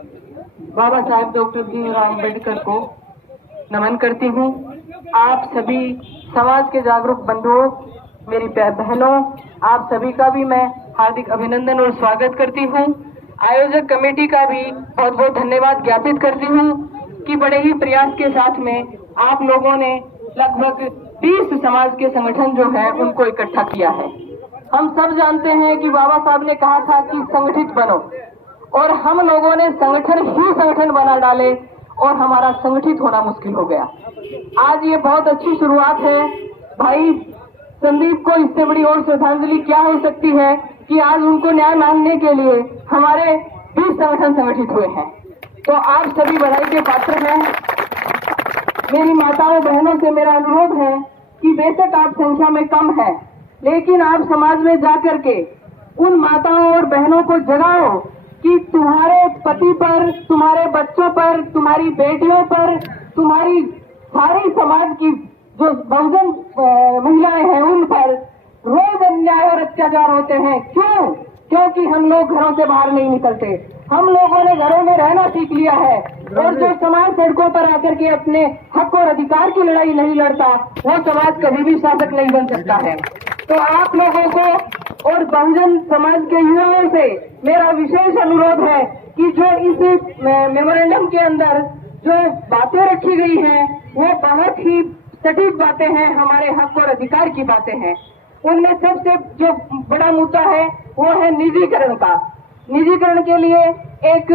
Baba Saheb doctor Bhimrao Ambedkar को नमन करती हूँ। आप सभी समाज के जागरूक बंधुओं, मेरी बहनों, आप सभी का भी मैं हार्दिक अभिनंदन और स्वागत करती हूँ। आयोजक कमेटी का भी बहुत बहुत धन्यवाद ज्ञापित करती हूँ कि बड़े ही प्रयास के साथ में आप लोगों ने लगभग 20 समाज के संगठन जो है उनको इकट्ठा किया है। हम सब जानते हैं कि बाबा साहब ने कहा था कि संगठित बनो, और हम लोगों ने संगठन बना डाले और हमारा संगठित होना मुश्किल हो गया। आज ये बहुत अच्छी शुरुआत है भाई संदीप को, इससे बड़ी और श्रद्धांजलि क्या हो सकती है कि आज उनको न्याय मांगने के लिए हमारे 20 संगठन संगठित हुए हैं। तो आप सभी बधाई के पात्र हैं। मेरी माताओं बहनों से मेरा अनुरोध है कि बेशक आप संख्या में कम है, लेकिन आप समाज में जाकर के उन माताओं और बहनों को जगाओ कि तुम्हारे पति पर, तुम्हारे बच्चों पर, तुम्हारी बेटियों पर, तुम्हारी सारी समाज की जो बहुजन महिलाएं हैं उन पर रोज अन्याय और अत्याचार होते हैं। क्यों? क्योंकि हम लोग घरों से बाहर नहीं निकलते। हम लोगों ने घरों में रहना सीख लिया है, और जो समाज सड़कों पर आकर के अपने हक और अधिकार की लड़ाई नहीं लड़ता, वो समाज कभी भी शासक नहीं बन सकता है। तो आप लोगों को और बहुजन समाज के युवाओं से मेरा विशेष अनुरोध है कि जो इस मेमोरेंडम के अंदर जो बातें रखी गई हैं वो बहुत ही सटीक बातें हैं, हमारे हक और अधिकार की बातें हैं। उनमें सबसे जो बड़ा मुद्दा है वो है निजीकरण का। निजीकरण के लिए एक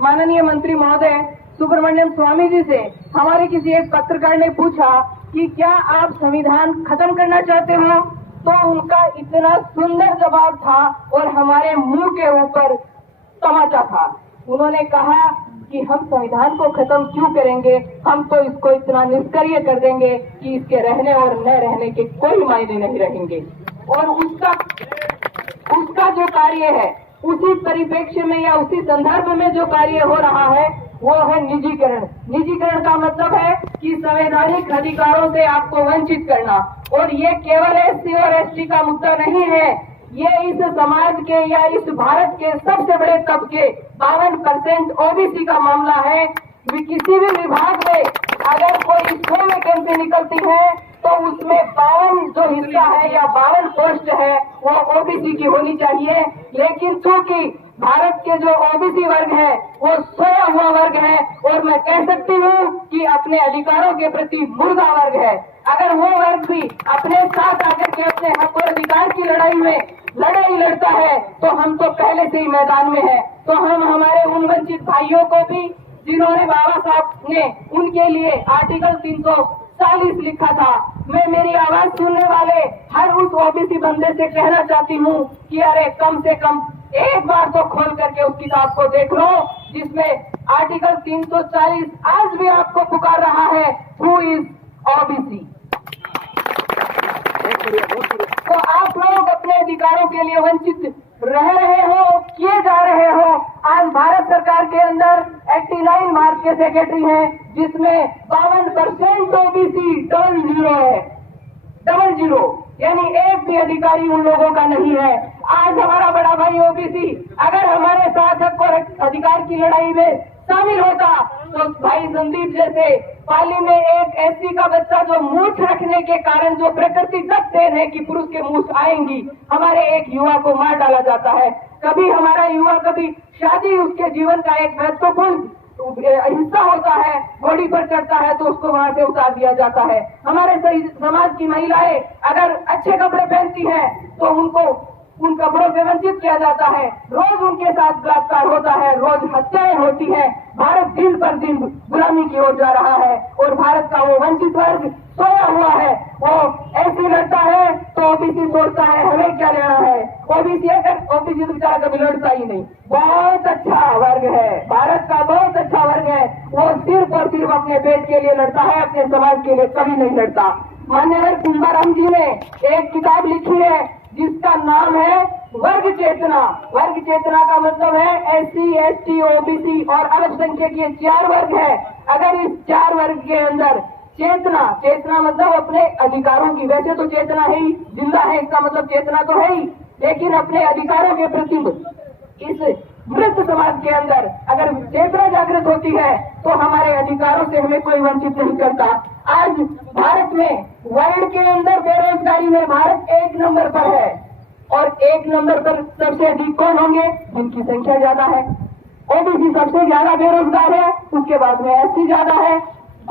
माननीय मंत्री महोदय सुब्रमण्यम स्वामी जी से हमारे किसी एक पत्रकार ने पूछा कि क्या आप संविधान खत्म करना चाहते हो, तो उनका इतना सुंदर जवाब था और हमारे मुंह के ऊपर तमाचा था। उन्होंने कहा कि हम संविधान को खत्म क्यों करेंगे, हम तो इसको इतना निष्क्रिय कर देंगे कि इसके रहने और न रहने के कोई मायने नहीं रहेंगे। और उसका जो कार्य है उसी परिप्रेक्ष्य में या उसी संदर्भ में जो कार्य हो रहा है वो है निजीकरण। निजीकरण का मतलब है कि संवैधानिक अधिकारों से आपको वंचित करना, और ये केवल एससी और एसटी का मुद्दा नहीं है, ये इस समाज के या इस भारत के सबसे बड़े तबके 52% ओबीसी का मामला है। किसी भी विभाग में अगर कोई 100 वैकेंसी निकलती है तो उसमें 52 जो हिस्सा है या 52 पोस्ट है वो ओबीसी की होनी चाहिए। लेकिन चूंकि भारत के जो ओबीसी वर्ग है वो सोया हुआ वर्ग है, और मैं कह सकती हूँ कि अपने अधिकारों के प्रति मुर्दा वर्ग है। अगर वो वर्ग भी अपने साथ आकर के अपने हक और अधिकार की लड़ाई में लड़ाई लड़ता है तो हम तो पहले से ही मैदान में है। तो हम हमारे उन वंचित भाइयों को भी, जिन्होंने बाबा साहब ने उनके लिए आर्टिकल 340 लिखा था, मैं मेरी आवाज सुनने वाले हर उस ओबीसी बंदे से कहना चाहती हूँ कि अरे कम से कम एक बार तो खोल करके उस किताब को देख लो जिसमें आर्टिकल 340 आज भी आपको पुकार रहा है, हु इज ओबीसी। तो आप लोग अपने अधिकारों के लिए वंचित रह रहे हो, किए जा रहे हो। आज भारत सरकार के अंदर 89 मार्च के सेक्रेटरी हैं, जिसमें 52% ओबीसी डबल जीरो, यानी एक भी अधिकारी उन लोगों का नहीं है। आज हमारा बड़ा भाई ओबीसी अगर हमारे साथ हक और अधिकार की लड़ाई में शामिल होता तो भाई संदीप जैसे पाली में एक एससी का बच्चा जो मूछ रखने के कारण जो प्रकृति तक देन है कि पुरुष के मूछ आएंगी, हमारे एक युवा को मार डाला जाता है। कभी हमारा युवा, कभी शादी उसके जीवन का एक महत्वपूर्ण हिस्सा होता है, घोड़ी पर चढ़ता है तो उसको वहां से उतार दिया जाता है। हमारे समाज की महिलाएं अगर अच्छे कपड़े पहनती हैं तो उनको उन कपड़ों से वंचित किया जाता है, रोज उनके साथ बलात्कार होता है, रोज हत्याएं होती हैं। भारत दिन पर दिन गुलामी की ओर जा रहा है, और भारत का वो वंचित वर्ग सोया हुआ है, वो ऐसी लड़ता है तो ओबीसी सोचता है हमें क्या लेना है। ओबीसी तो बेचारा कभी लड़ता ही नहीं। बहुत अच्छा वर्ग है, भारत का बहुत अच्छा वर्ग है, वो सिर्फ और सिर्फ अपने पेट के लिए लड़ता है, अपने समाज के लिए कभी नहीं लड़ता। मान्यवर कुंभाराम जी ने एक किताब लिखी है जिसका नाम है वर्ग चेतना। वर्ग चेतना का मतलब है एससी, एसटी, ओबीसी और अल्पसंख्यक, ये 4 वर्ग है। अगर इस 4 वर्ग के अंदर चेतना मतलब अपने अधिकारों की, वैसे तो चेतना है ही, जिंदा है इसका मतलब चेतना तो है ही, लेकिन अपने अधिकारों के प्रति इस मृत समाज के अंदर अगर चेतना जागृत होती है तो हमारे अधिकारों से हमें कोई वंचित नहीं करता। आज भारत में वर्ल्ड के अंदर बेरोजगारी में भारत 1 नंबर पर है, और 1 नंबर पर सबसे अधिक कौन होंगे? जिनकी संख्या ज्यादा है। ओबीसी सबसे ज्यादा बेरोजगार है, उसके बाद में एससी ज्यादा है।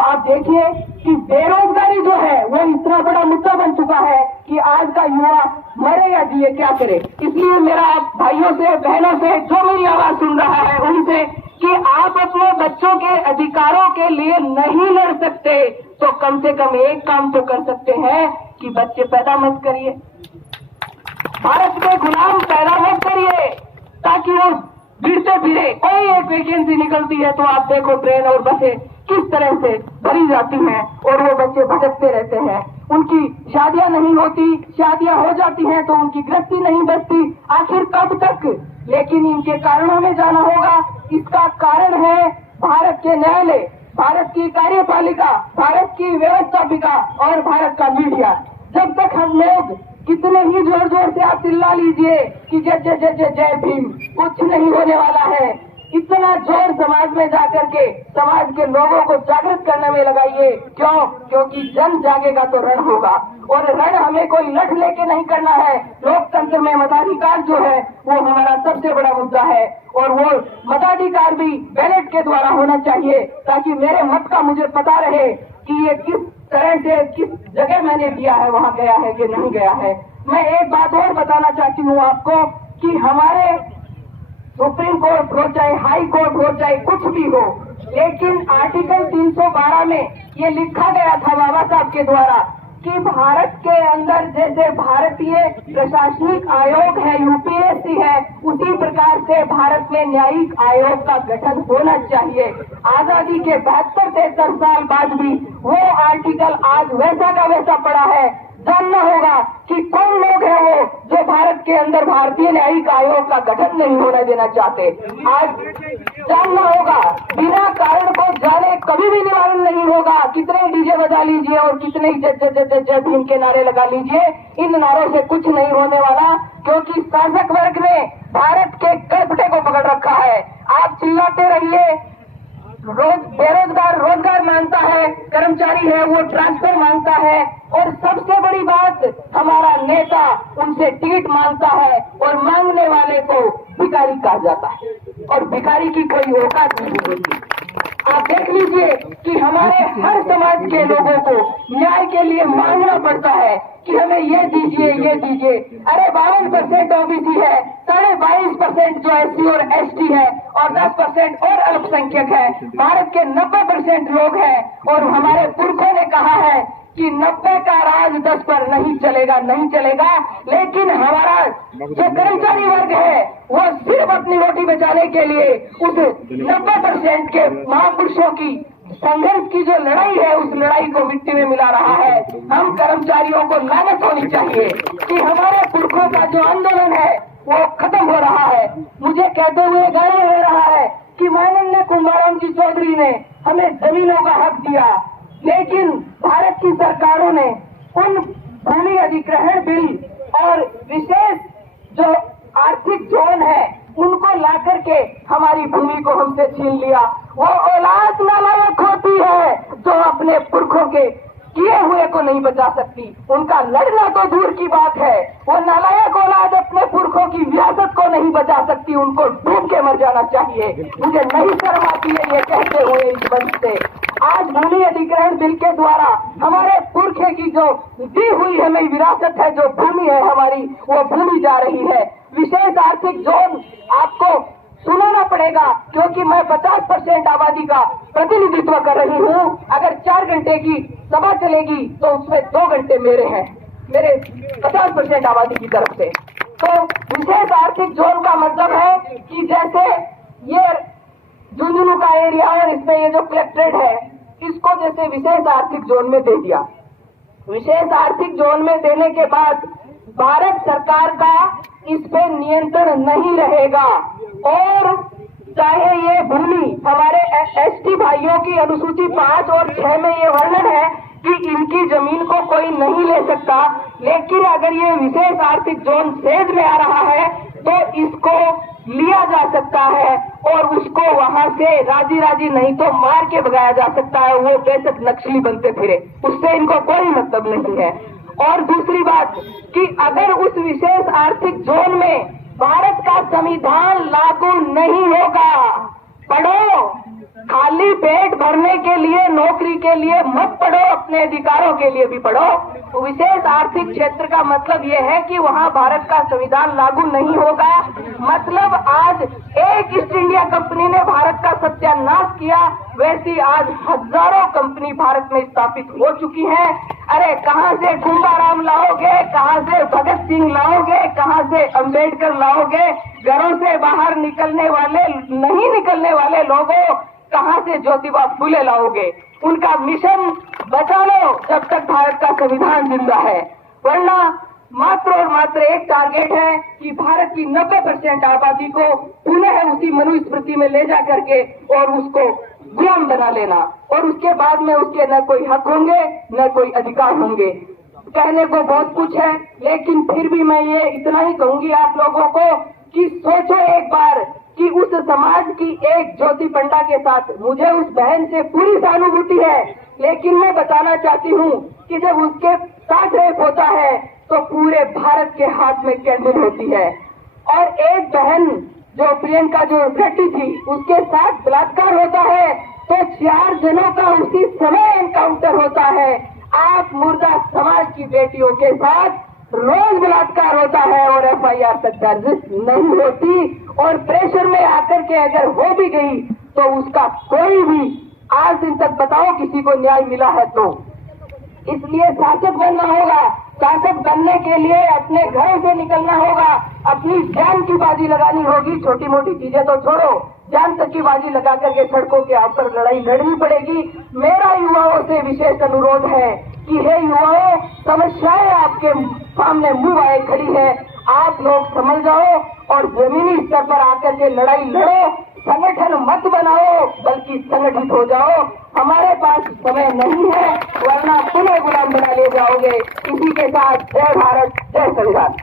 आप देखिए कि बेरोजगारी जो है वो इतना बड़ा मुद्दा बन चुका है कि आज का युवा मरे या जिए क्या करे। इसलिए मेरा आप भाइयों से, बहनों से, जो मेरी आवाज सुन रहा है उनसे, कि आप अपने बच्चों के अधिकारों के लिए नहीं लड़ सकते तो कम से कम एक काम तो कर सकते हैं कि बच्चे पैदा मत करिए, भारत में गुलाम पैदा मत करिए, ताकि वो गिरते फिरे। कोई एक वैकेंसी निकलती है तो आप देखो ट्रेन और बसें किस तरह से भरी जाती हैं और वो बच्चे भटकते रहते हैं। उनकी शादियां नहीं होती, शादियां हो जाती हैं तो उनकी गृहस्थी नहीं बचती। आखिर कब तक? लेकिन इनके कारणों में जाना होगा। इसका कारण है भारत के न्यायालय, भारत की कार्यपालिका, भारत की व्यवस्थापिका और भारत का मीडिया। जब तक हम लोग कितने ही जोर जोर से आप चिल्ला लीजिए कि जय जय जय जय जय भीम, कुछ नहीं होने वाला है। इतना जोर समाज में जाकर के समाज के लोगों को जागृत करने में लगाइए। क्यों? क्योंकि जन जागेगा तो रण होगा, और रण हमें कोई लठ लेके नहीं करना है। लोकतंत्र में मताधिकार जो है वो हमारा सबसे बड़ा मुद्दा है, और वो मताधिकार भी बैलेट के द्वारा होना चाहिए, ताकि मेरे मत का मुझे पता रहे कि ये किस तरह से, किस जगह मैंने दिया है, वहां गया है कि नहीं गया है। मैं एक बात और बताना चाहती हूँ आपको कि हमारे सुप्रीम कोर्ट हो, चाहे हाई कोर्ट हो, चाहे कुछ भी हो, लेकिन आर्टिकल 312 में ये लिखा गया था बाबा साहब के द्वारा कि भारत के अंदर जैसे भारतीय प्रशासनिक आयोग है, यूपीएससी है, उसी प्रकार से भारत में न्यायिक आयोग का गठन होना चाहिए। आजादी के 72-73 साल बाद भी वो आर्टिकल आज वैसा का वैसा पड़ा है। जानना होगा कि कौन लोग हैं वो जो भारत के अंदर भारतीय न्यायिक आयोग का गठन नहीं होने देना चाहते। आज जानना होगा, बिना कारण को जाने कभी भी निवारण नहीं होगा। कितने डीजे बजा लीजिए और कितने जय भीम के नारे लगा लीजिए, इन नारों से कुछ नहीं होने वाला, क्योंकि शासक वर्ग ने भारत के करपटे को पकड़ रखा है। आप चिल्लाते रहिए, बेरोजगार रोजगार मांगता है, कर्मचारी है वो ट्रांसफर मांगता है, और सबसे बड़ी बात हमारा नेता उनसे टिकट मांगता है, और मांगने वाले को भिखारी कहा जाता है, और भिखारी की कोई औकात नहीं होती। आप देख लीजिए कि हमारे हर समाज के लोगों को न्याय के लिए मांगना पड़ता है कि हमें ये दीजिए, ये दीजिए। अरे 52% ओबीसी है, 22.5% जो एससी और एसटी है, और 10% और अल्पसंख्यक है। भारत के 90% लोग हैं, और हमारे पुरखों ने कहा है कि 90 का राज 10 पर नहीं चलेगा, नहीं चलेगा। लेकिन हमारा जो कर्मचारी वर्ग है वो सिर्फ अपनी रोटी बचाने के लिए उस 90% के महापुरुषों की संघर्ष की जो लड़ाई है, उस लड़ाई को मिट्टी में मिला रहा है। हम कर्मचारियों को लानत होनी चाहिए कि हमारे पुरखों का जो आंदोलन है वो खत्म हो रहा है। मुझे कहते हुए गर्व हो रहा है कि माननीय कुंभाराम जी चौधरी ने हमें जमीनों का हक दिया, लेकिन भारत की सरकारों ने उन भूमि अधिग्रहण बिल और विशेष जो आर्थिक जोन है उनको ला करके हमारी भूमि को हमसे छीन लिया। वो औलाद नालायक होती है जो अपने पुरखों के किए हुए को नहीं बचा सकती। उनका लड़ना तो दूर की बात है, वो नालायक औलाद अपने पुरखों की विरासत को नहीं बचा सकती। उनको डूब के मर जाना चाहिए। मुझे नहीं शर्म आती है ये कहते हुए इस मंच से। आज भूमि अधिग्रहण बिल के द्वारा हमारे पुरखे की जो दी हुई हमें विरासत है, जो भूमि है हमारी, वो भूमि जा रही है। विशेष आर्थिक जोन आपको सुनाना पड़ेगा, क्योंकि मैं 50% आबादी का प्रतिनिधित्व कर रही हूँ। अगर 4 घंटे की सभा चलेगी तो उसमें 2 घंटे मेरे हैं, मेरे 50% आबादी की तरफ से। तो विशेष आर्थिक जोन का मतलब है कि जैसे ये झुंझुनू का एरिया और इसमें ये जो कलेक्ट्रेट है, इसको जैसे विशेष आर्थिक जोन में दे दिया। विशेष आर्थिक जोन में देने के बाद भारत सरकार का इस पे नियंत्रण नहीं रहेगा, और चाहे ये भूमि हमारे एसटी भाइयों की अनुसूची 5 और 6 में ये वर्णन है कि इनकी जमीन को कोई नहीं ले सकता, लेकिन अगर ये विशेष आर्थिक जोन सेज में आ रहा है तो इसको लिया जा सकता है और उसको वहां से राजी राजी नहीं तो मार के भगाया जा सकता है। वो बेशक नक्सली बनते फिरे, उससे इनको कोई मतलब नहीं है। और दूसरी बात कि अगर उस विशेष आर्थिक जोन में भारत का संविधान लागू नहीं होगा, पढ़ो, खाली पेट भरने के लिए, नौकरी के लिए मत पढ़ो, अपने अधिकारों के लिए भी पढ़ो। विशेष आर्थिक क्षेत्र का मतलब यह है कि वहां भारत का संविधान लागू नहीं होगा। मतलब आज एक ईस्ट इंडिया कंपनी ने भारत का सत्यानाश किया, वैसी आज हजारों कंपनी भारत में स्थापित हो चुकी है। अरे कहां से कुंभाराम लाओगे, कहां से भगत सिंह लाओगे, कहां से अंबेडकर लाओगे? घरों से बाहर निकलने वाले, नहीं निकलने वाले लोगों, कहां से ज्योतिबा फुले लाओगे? उनका मिशन बचा लो जब तक भारत का संविधान जिंदा है, वरना मात्र और मात्र एक टारगेट है कि भारत की 90% आबादी को पुनः उसी मनुस्मृति में ले जा करके और उसको गुलाम बना लेना, और उसके बाद में उसके न कोई हक होंगे न कोई अधिकार होंगे। कहने को बहुत कुछ है, लेकिन फिर भी मैं ये इतना ही कहूंगी आप लोगों को कि सोचो एक बार कि उस समाज की एक ज्योति पंडा के साथ, मुझे उस बहन से पूरी सहानुभूति है, लेकिन मैं बताना चाहती हूँ कि जब उसके साथ रेप होता है तो पूरे भारत के हाथ में कैंडल होती है। और एक बहन जो प्रियंका जो शेट्टी थी, उसके साथ बलात्कार होता है तो 4 जनों का उसी समय एनकाउंटर होता है। आप मुर्दा समाज की बेटियों के साथ रोज बलात्कार होता है और FIR तक दर्ज नहीं होती, और प्रेशर में आकर के अगर हो भी गई तो उसका कोई भी आज दिन तक बताओ किसी को न्याय मिला है? तो इसलिए शासक बनना होगा। शासक बनने के लिए अपने घरों से निकलना होगा, अपनी जान की बाजी लगानी होगी। छोटी मोटी चीजें तो छोड़ो, जान तक की बाजी लगा करके सड़कों के ऊपर लड़ाई लड़नी पड़ेगी। मेरा युवाओं से विशेष अनुरोध है कि हे युवाओं, समस्याएं आपके सामने मुंह आए खड़ी है, आप लोग समझ जाओ और जमीनी स्तर पर आकर के लड़ाई लड़ो। संगठन मत बनाओ बल्कि संगठित हो जाओ। हमारे पास समय नहीं है, वरना पुनः गुलाम बना ले जाओगे। इसी के साथ जय भारत, जय संविधान।